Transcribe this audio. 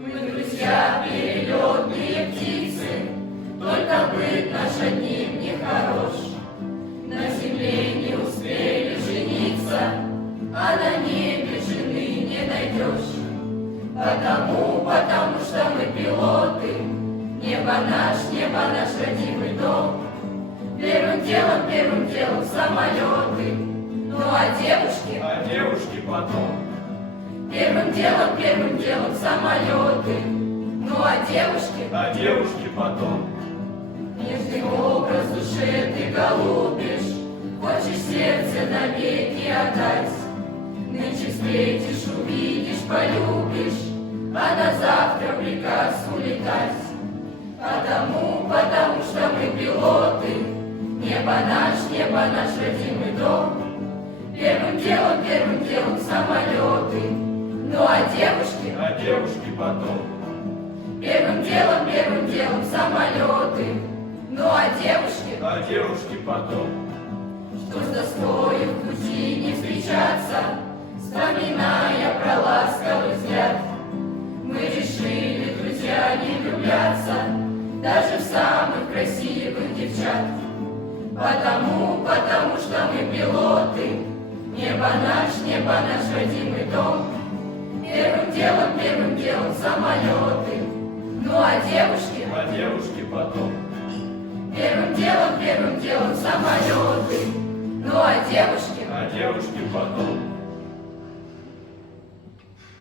Мы друзья, перелетные птицы, только быт наш одним нехорош. На земле не успели жениться, а на небе жены не найдешь. Потому что мы пилоты, небо наш родимый дом. Первым делом самолеты, ну а девушки потом. Первым делом самолеты, ну а девушки потом. Нежный образ душе ты голубишь, хочешь сердце навеки отдать. Нынче встретишь, увидишь, полюбишь, а на завтра приказ улетать. Потому что мы пилоты, небо наш родимый дом. Первым делом самолеты, ну а девушки потом. Первым делом самолеты, ну а девушки потом. что с тоской в пути не встречаться, вспоминая про ласковый взгляд. Мы решили, друзья, не влюбляться даже в самых красивых девчат. Потому что мы пилоты, небо наш родимый дом. Первым делом самолеты, ну а девушки потом. Первым делом самолеты, ну а девушки потом.